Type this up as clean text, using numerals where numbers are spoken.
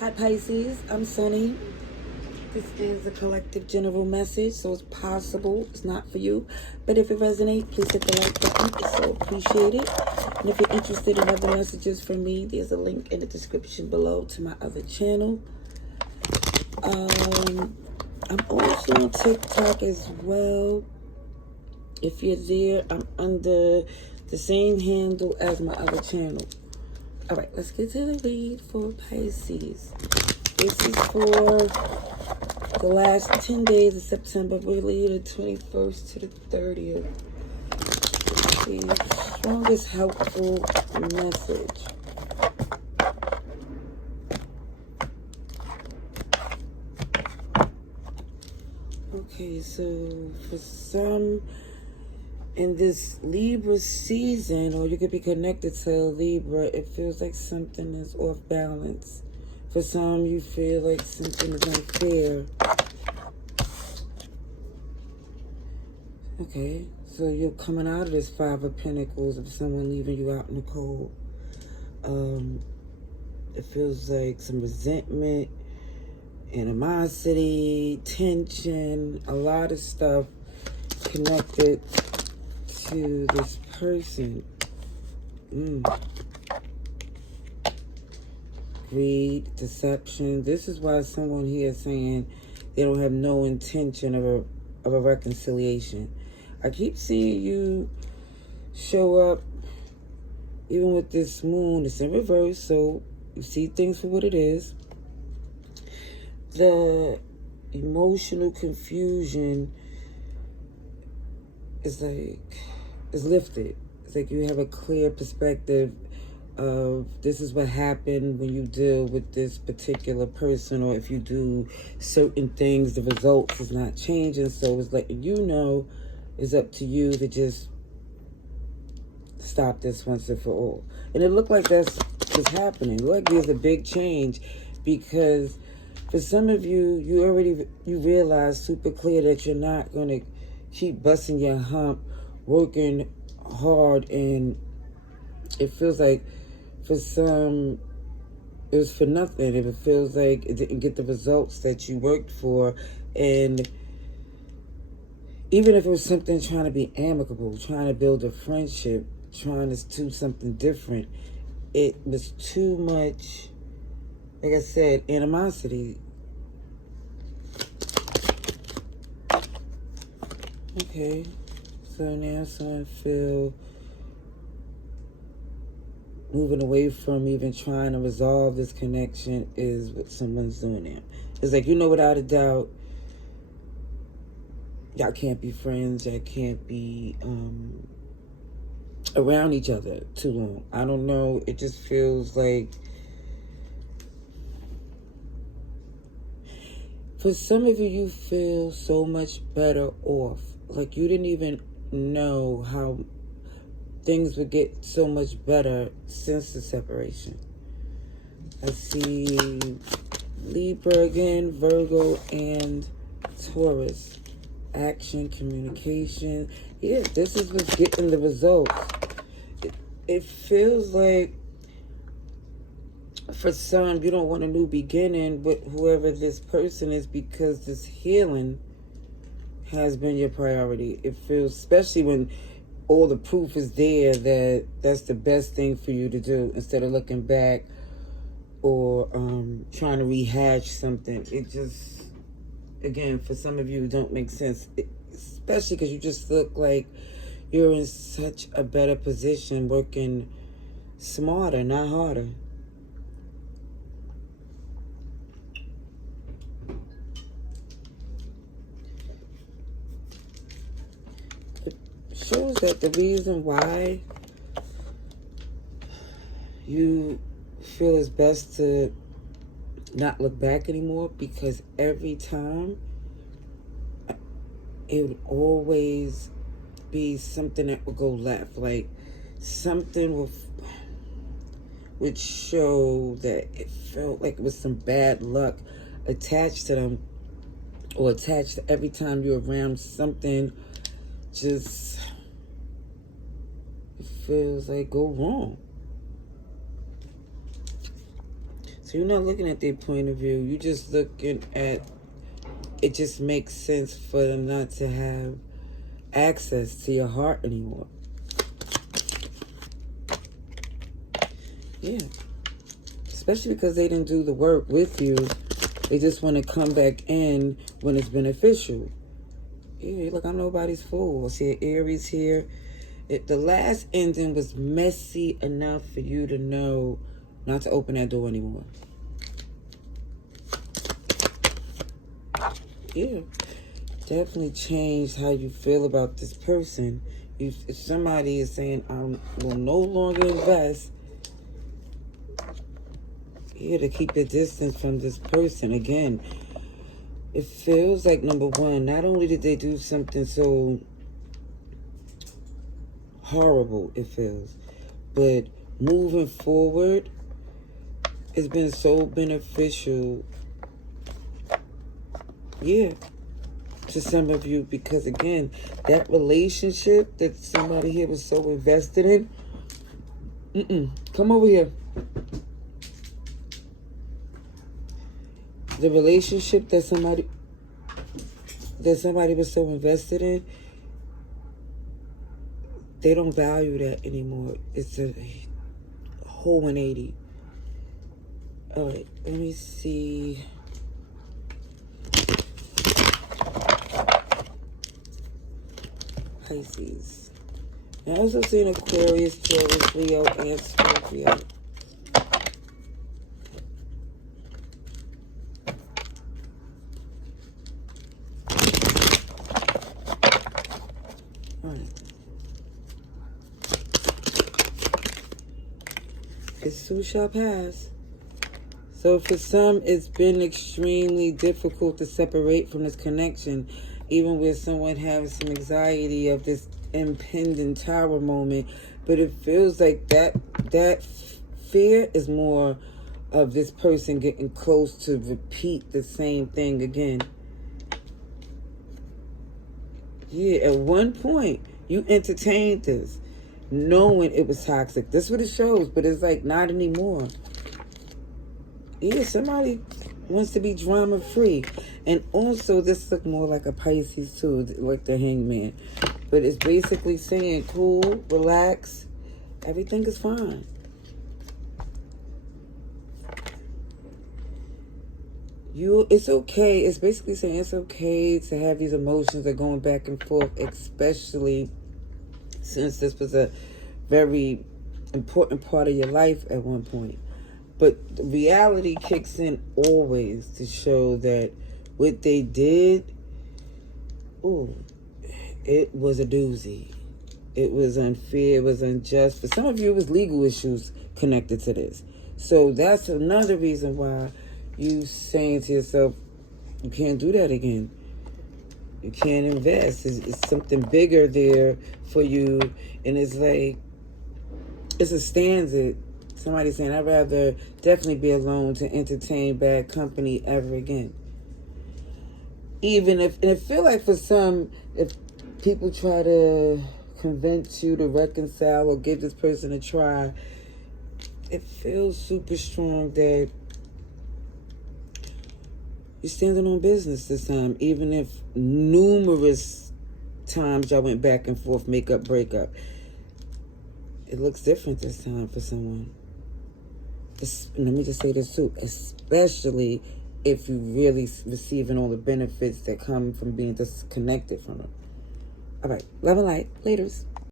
Hi Pisces, I'm Sunny. This is a collective general message, so it's possible it's not for you. But if it resonates, please hit the like button. It's so appreciated. And if you're interested in other messages from me, there's a link in the description below to my other channel. I'm also on TikTok as well. If you're there, I'm under the same handle as my other channel. All right, let's get to the read for Pisces. This is for the last 10 days of September, really the 21st to the 30th. The strongest helpful message. Okay, so for some in this Libra season, or you could be connected to Libra, it feels like something is off balance. For some, you feel like something is unfair. Okay, so you're coming out of this Five of Pentacles of someone leaving you out in the cold. It feels like some resentment, animosity, tension, a lot of stuff connected to this person. Greed, deception. This is why someone here is saying they don't have no intention of a reconciliation. I keep seeing you show up, even with this moon. It's in reverse, so you see things for what it is. The emotional confusion is lifted. It's like you have a clear perspective of this is what happened when you deal with this particular person, or if you do certain things, the results is not changing. So it's like, it's up to you to just stop this once and for all. And it looked like that's what's happening. It looked like there's a big change, because for some of you, you realize super clear that you're not going to keep busting your hump, working hard, and it feels like for some it was for nothing. If it feels like it didn't get the results that you worked for, and even if it was something trying to be amicable, trying to build a friendship, trying to do something different, it was too much, like I said, animosity. Okay, so now someone feel moving away from even trying to resolve this connection is what someone's doing now. It's like, without a doubt, y'all can't be friends. Y'all can't be around each other too long. I don't know. It just feels like for some of you, you feel so much better off. Like you didn't even know how things would get so much better since the separation. I see Libra again, Virgo, and Taurus. Action, communication. Yeah, this is what's getting the results. It feels like for some, you don't want a new beginning with whoever this person is, because this healing has been your priority. It feels, especially when all the proof is there that that's the best thing for you to do, instead of looking back or trying to rehash something. It just, again, for some of you, it don't make sense, especially because you just look like you're in such a better position, working smarter, not harder. It shows that the reason why you feel it's best to not look back anymore, because every time it would always be something that would go left. Like something would show that it felt like it was some bad luck attached to them, or attached to every time you're around something. Just, it feels like go wrong. So you're not looking at their point of view. You're just looking at, it just makes sense for them not to have access to your heart anymore. Yeah. Especially because they didn't do the work with you. They just want to come back in when it's beneficial. Yeah, look, I'm nobody's fool. I see an Aries here. The last ending was messy enough for you to know not to open that door anymore. Yeah. Definitely changed how you feel about this person. If somebody is saying, I will no longer invest, here to keep your distance from this person. Again, it feels like, number one, not only did they do something so horrible, it feels, but moving forward, it's been so beneficial, yeah, to some of you, because again, that relationship that somebody here was so invested in, come over here. The relationship that somebody was so invested in, they don't value that anymore. It's a whole 180. All right, let me see. Pisces. I also seen Aquarius, Taurus, Leo, and Scorpio. This too shall pass. So for some, it's been extremely difficult to separate from this connection, even with someone having some anxiety of this impending tower moment. But it feels like that fear is more of this person getting close to repeat the same thing again. Yeah, at one point, you entertained this, knowing it was toxic. That's what it shows, but it's like not anymore. Yeah, somebody wants to be drama-free. And also, this look more like a Pisces, too, like the Hangman. But it's basically saying, cool, relax, everything is fine. It's okay. It's basically saying it's okay to have these emotions that are going back and forth, especially since this was a very important part of your life at one point. But the reality kicks in always to show that what they did, it was a doozy. It was unfair. It was unjust. For some of you, it was legal issues connected to this. So that's another reason why you saying to yourself, you can't do that again. You can't invest. It's something bigger there for you. And it's like, it's a stanza. Somebody saying, I'd rather definitely be alone to entertain bad company ever again. Even if, and I feel like for some, if people try to convince you to reconcile or give this person a try, it feels super strong that you're standing on business this time, even if numerous times y'all went back and forth, make up, break up. It looks different this time for someone. Let me just say this too, especially if you're really receiving all the benefits that come from being disconnected from them. All right, love and light. Laters.